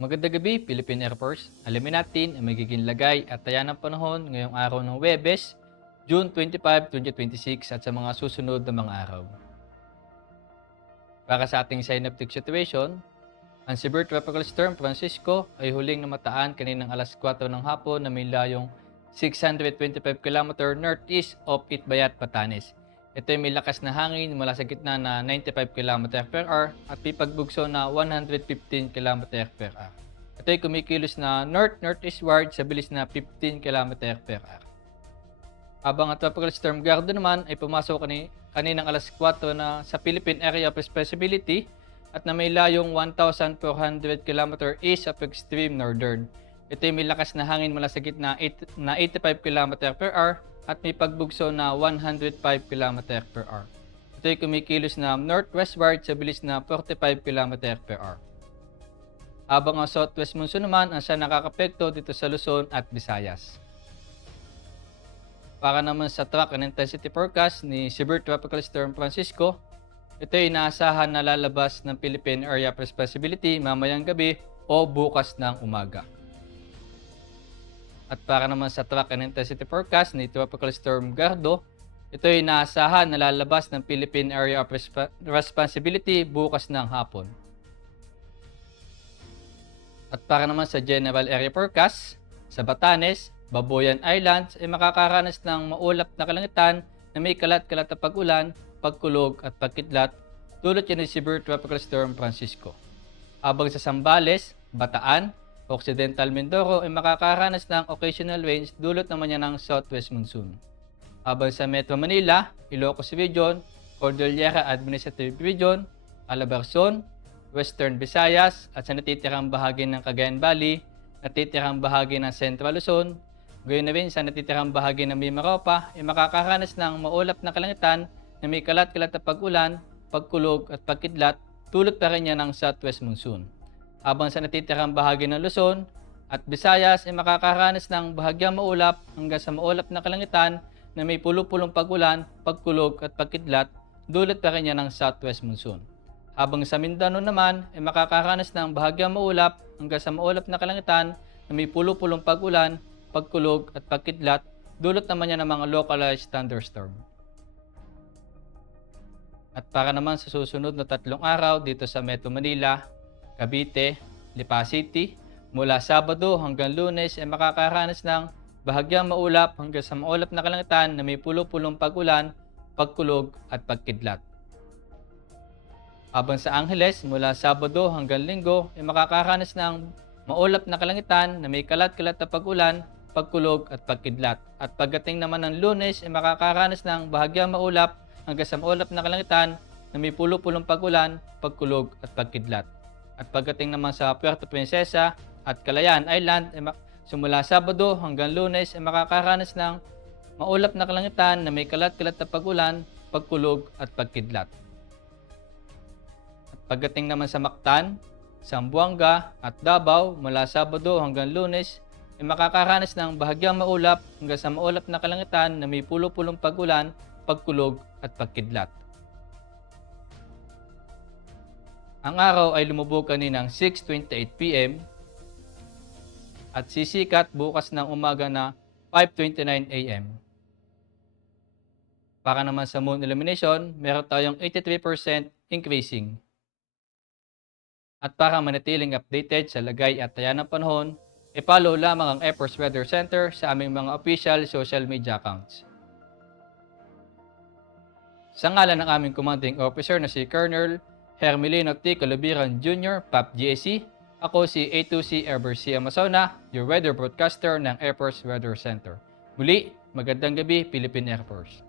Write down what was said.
Magandang gabi, Philippine Air Force. Alamin natin ang magiging lagay at taya ng panahon ngayong araw ng Huwebes, June 25, 2026 at sa mga susunod na mga araw. Para sa ating synoptic situation, ang Severe Tropical Storm Francisco ay huling namataan kaninang alas 4 ng hapon na may layong 625 km northeast of Itbayat, Batanes. Ito ay may lakas na hangin mula sa gitna na 95 km per hour at may pagbugso na 115 km per hour. Ito ay kumikilos na north-northeastward sa bilis na 15 km per hour. Habang ang Tropical Storm Gardo naman ay pumasok kaninang alas 4 na sa Philippine Area of Responsibility at na may layong 1,400 km east of extreme northern. Ito ay may lakas na hangin mula sa gitna na 85 km per hour at may pagbugso na 105 km per hour. Ito ay kumikilos na northwestward sa bilis na 45 km per hour. Habang ang southwest monsoon naman ang siya nakakapekto dito sa Luzon at Visayas. Para naman sa track and intensity forecast ni Severe Tropical Storm Francisco, ito ay inaasahan na lalabas ng Philippine Area of Responsibility mamayang gabi o bukas ng umaga. At para naman sa track and intensity forecast ni Tropical Storm Gardo, ito ay inaasahan na lalabas ng Philippine Area of Responsibility bukas ng hapon. At para naman sa General Area Forecast, sa Batanes, Babuyan Islands ay makakaranas ng maulap na kalangitan na may kalat-kalat na pag-ulan, pagkulog at pagkidlat dulot yan ng Severe Tropical Storm Francisco. Habang sa Zambales, Bataan, Occidental Mindoro ay makakaranas ng occasional rains dulot naman yan ng southwest monsoon. Habang sa Metro Manila, Ilocos Region, Cordillera Administrative Region, Calabarzon, Western Visayas at sa natitirang bahagi ng Cagayan Valley, natitirang bahagi ng Central Luzon, gayon na rin sa natitirang bahagi ng Mimaropa ay makakaranas ng maulap na kalangitan na may kalat-kalat na pag-ulan, pagkulog at pagkidlat dulot pa rin yan ng southwest monsoon. Habang sa natitirang bahagi ng Luzon at Visayas ay makakaranas ng bahagyang maulap hanggang sa maulap na kalangitan na may pulo-pulong pag-ulan, pagkulog at pagkidlat dulot pa rin yan ng southwest monsoon. Habang sa Mindanao naman ay makakaranas ng bahagyang maulap hanggang sa maulap na kalangitan na may pulo-pulong pag-ulan, pagkulog at pagkidlat dulot naman yan ng mga localized thunderstorm. At para naman sa susunod na 3 araw dito sa Metro Manila, Cavite, Lipa City, mula Sabado hanggang Lunes ay makakaranas ng bahagyang maulap hanggang sa maulap na kalangitan na may pulo-pulong pag-ulan, pagkulog at pagkidlat. Habang sa Angeles, mula Sabado hanggang Linggo ay makakaranas ng maulap na kalangitan na may kalat-kalat na pag-ulan, pagkulog at pagkidlat. At pagdating naman ng Lunes ay makakaranas ng bahagyang maulap hanggang sa maulap na kalangitan na may pulo-pulong pag-ulan, pagkulog at pagkidlat. At pagdating naman sa Puerto Princesa at Calayan Island ay simula Sabado hanggang Lunes ay makakaranas ng maulap na kalangitan na may kalat-kalat na pag-ulan, pagkulog at pagkidlat. At pagdating naman sa Mactan, Zamboanga at Davao mula Sabado hanggang Lunes ay makakaranas ng bahagyang maulap hanggang sa maulap na kalangitan na may pulo-pulong pag-ulan, pagkulog at pagkidlat. Ang araw ay lumubog kaninang 6:28 PM at sisikat bukas ng umaga na 5:29 AM. Para naman sa moon illumination, meron tayong 83% increasing. At para manatiling updated sa lagay at taya ng panahon, i-follow lamang ang Air Force Weather Center sa aming mga official social media accounts. Sa ngalan ng aming commanding officer na si Colonel Hermelino T. Calabiran Jr., PAP GAC, ako si A2C Airburst C. Amazona, your weather broadcaster ng Air Force Weather Center. Muli, magandang gabi, Philippine Air Force.